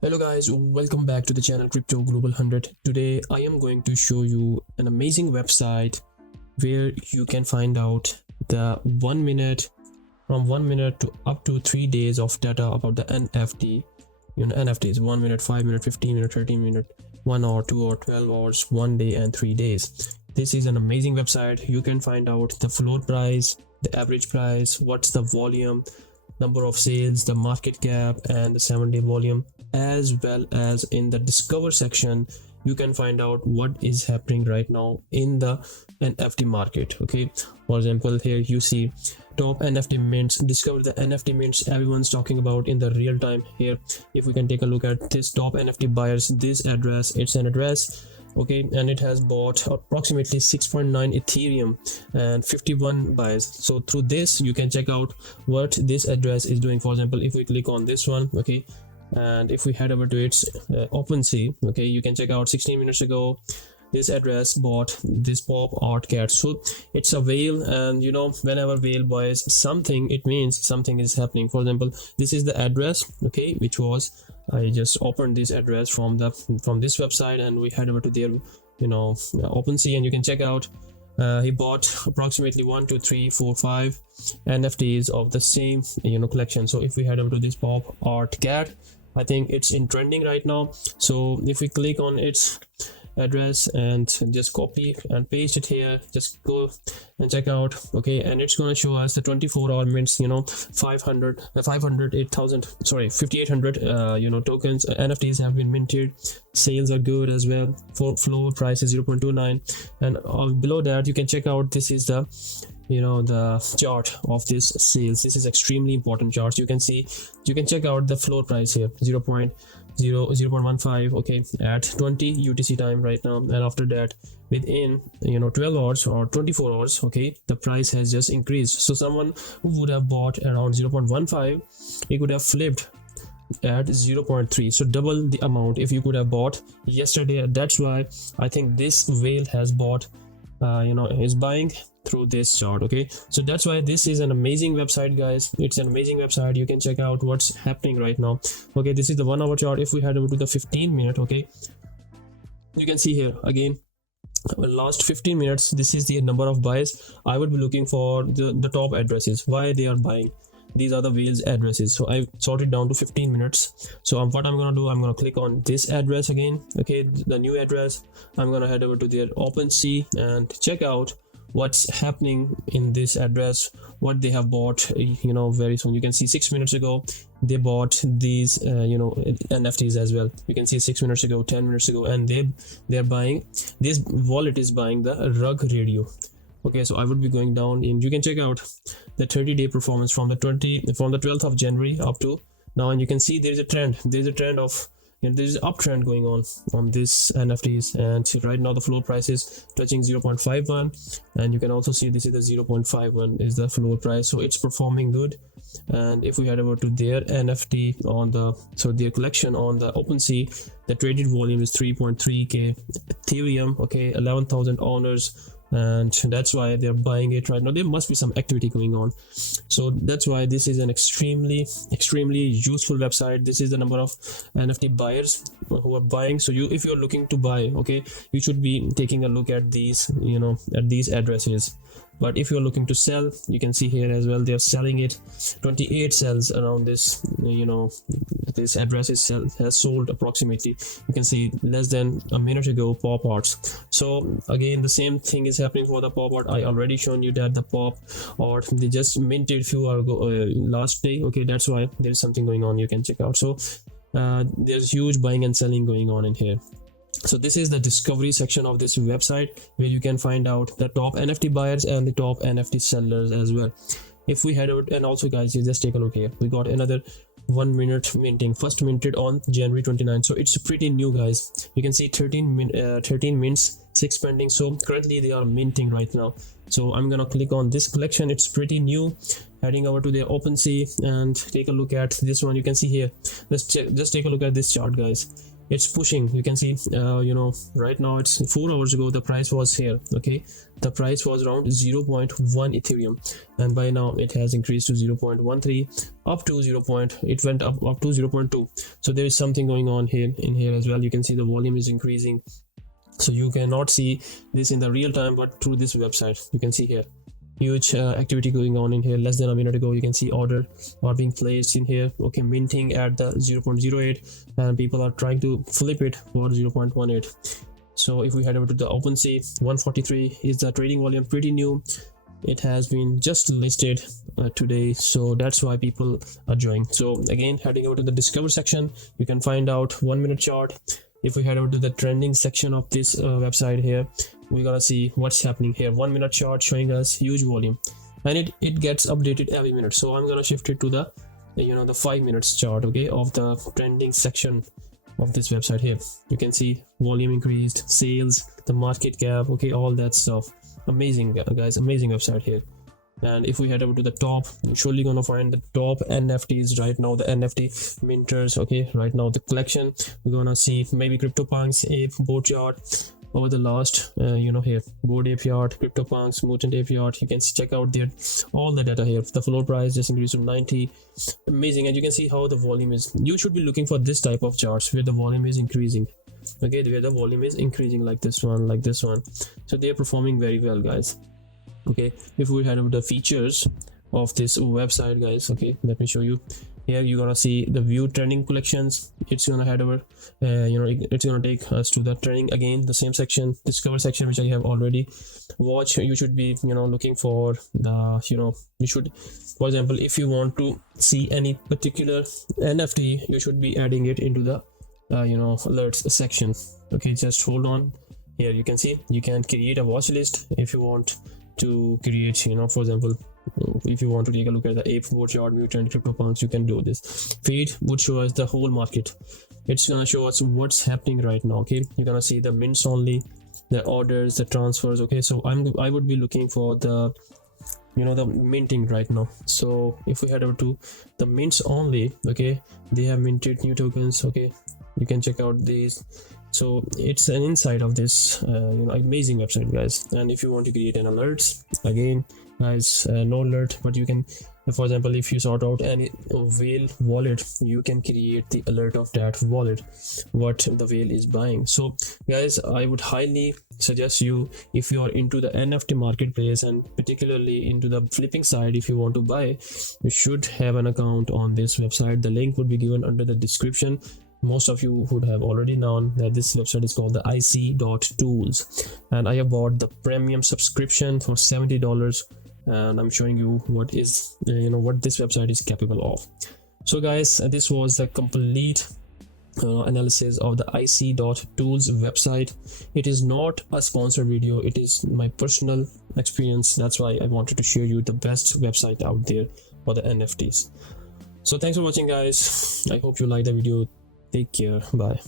Hello guys, welcome back to the channel Crypto Global 100. Today I am going to show you an amazing website where you can find out the 1 minute from 1 minute to up to 3 days of data about the NFT. NFTs 1 minute, 5 minute, 15 minute, 13 minute, 1 hour, 2 hour, 12 hours, 1 day and 3 days. This is an amazing website. You can find out the float price, the average price, what's the volume, number of sales, the market cap, and the 7-day volume, as well as in the discover section you can find out what is happening right now in the NFT market. Okay, for example, here you see top NFT mints, discover the NFT mints everyone's talking about in the real time. Here, if we can take a look at this top NFT buyers, this address, it's an address, okay, and it has bought approximately 6.9 ethereum and 51 buys. So through this you can check out what this address is doing. For example, if we click on this one, okay, and if we head over to its OpenSea, okay, you can check out 16 minutes ago this address bought this pop art cat. So it's a whale, and whenever whale buys something, it means something is happening. For example, this is the address, okay, which was, I just opened this address from this website, and we head over to their OpenSea, and you can check out he bought approximately 1 2 3 4 5 NFTs of the same collection. So if we head over to this pop art cat, I think it's in trending right now. So if we click on its address and just copy and paste it here, just go and check out, okay, and it's going to show us the 24-hour mints, 5800 tokens, NFTs have been minted, sales are good as well, for floor price is 0.29, and below that you can check out, this is the the chart of this sales. This is extremely important charts. You can check out the floor price here, 0.15, okay, at 20 UTC time right now, and after that within 12 hours or 24 hours, okay, the price has just increased. So someone who would have bought around 0.15, he could have flipped at 0.3, so double the amount if you could have bought yesterday. That's why I think this whale has bought is buying through this chart. Okay, so that's why this is an amazing website, guys. It's an amazing website. You can check out what's happening right now. Okay, this is the 1 hour chart. If we head over to the 15 minute, okay, you can see here again last 15 minutes, this is the number of buys. I would be looking for the top addresses, why they are buying. These are the whales addresses, so I sorted down to 15 minutes. So what I'm gonna do, I'm gonna click on this address again, okay, the new address. I'm gonna head over to their OpenSea and check out what's happening in this address, what they have bought very soon. You can see 6 minutes ago they bought these NFTs as well. You can see 6 minutes ago, 10 minutes ago, and they're buying, this wallet is buying the rug radio. Okay, so I would be going down, and you can check out the 30-day performance from the 12th of January up to now, and you can see there's a trend of there's an uptrend going on this NFTs, and right now the floor price is touching 0.51, and you can also see this is the 0.51 is the floor price, so it's performing good. And if we head over to their NFT on their collection on the OpenSea, the traded volume is 3.3k Ethereum, okay, 11,000 owners, and that's why they're buying it right now. There must be some activity going on, so that's why this is an extremely useful website. This is the number of NFT buyers who are buying. So if you're looking to buy, okay, you should be taking a look at these at these addresses. But if you're looking to sell, you can see here as well, they're selling it. 28 cells around this this address has sold approximately, you can see, less than a minute ago, pop arts. So again, the same thing is happening for the pop art. I already shown you that the pop art, they just minted few hours ago, last day, okay, that's why there's something going on. You can check out. So there's huge buying and selling going on in here. So this is the discovery section of this website, where you can find out the top NFT buyers and the top NFT sellers as well. If we head over, and also guys, you just take a look here, we got another 1 minute minting, first minted on January 29. So it's pretty new, guys. You can see 13 mints, 6 pending. So currently they are minting right now. So I'm gonna click on this collection, it's pretty new. Heading over to their OpenSea and take a look at this one. You can see here, just take a look at this chart, guys. it's pushing. You can see right now it's 4 hours ago the price was here, okay, the price was around 0.1 Ethereum, and by now it has increased to 0.13 up to 0. It went up to 0.2. so there is something going on here in here as well. You can see the volume is increasing, so you cannot see this in the real time, but through this website you can see here huge activity going on in here. Less than a minute ago you can see order are being placed in here, okay, minting at the 0.08, and people are trying to flip it for 0.18. so if we head over to the OpenSea, 143 is the trading volume, pretty new. It has been just listed today, so that's why people are joining. So again, heading over to the discover section, you can find out 1 minute chart. If we head over to the trending section of this website here, we're gonna see what's happening here. 1 minute chart showing us huge volume, and it gets updated every minute. So I'm gonna shift it to the the 5 minutes chart, okay, of the trending section of this website here. You can see volume increased, sales, the market cap, okay, all that stuff. Amazing guys, amazing website here. And if we head over to the top, you're surely gonna find the top NFTs right now, the NFT minters, okay, right now the collection. We're gonna see maybe CryptoPunks ape board chart over the last here, board ape yard, CryptoPunks mutant ape yard. You can check out there all the data here. The floor price just increased to 90. Amazing. And you can see how the volume is. You should be looking for this type of charts where the volume is increasing, okay, where the volume is increasing, like this one, like this one. So they are performing very well, guys. Okay, if we head over the features of this website, guys, okay, let me show you. Here you're gonna see the view trending collections. It's gonna head over it's gonna take us to the trending, again the same section, discover section, which I have already watched. You should be looking for the you should, for example, if you want to see any particular NFT, you should be adding it into the alerts section. Okay, just hold on. Here you can see you can create a watch list if you want to create, for example, if you want to take a look at the ape board chart, mutant, CryptoPunks, you can do this. Feed would show us the whole market. It's gonna show us what's happening right now, okay. You're gonna see the mints only, the orders, the transfers, okay. So I would be looking for the the minting right now. So if we head over to the mints only, okay, they have minted new tokens, okay, you can check out these. So it's an insight of this amazing website, guys. And if you want to create an alerts, again guys, no alert, but you can, for example, if you sort out any whale wallet, you can create the alert of that wallet, what the whale is buying. So guys, I would highly suggest you, if you are into the NFT marketplace and particularly into the flipping side, if you want to buy, you should have an account on this website. The link would be given under the description. Most of you would have already known that this website is called the icy.tools, and I have bought the premium subscription for $70, and I'm showing you what is what this website is capable of. So guys, this was the complete analysis of the icy.tools website. It is not a sponsored video, it is my personal experience. That's why I wanted to share you the best website out there for the NFTs. So thanks for watching, guys. I hope you like the video. Take care. Bye.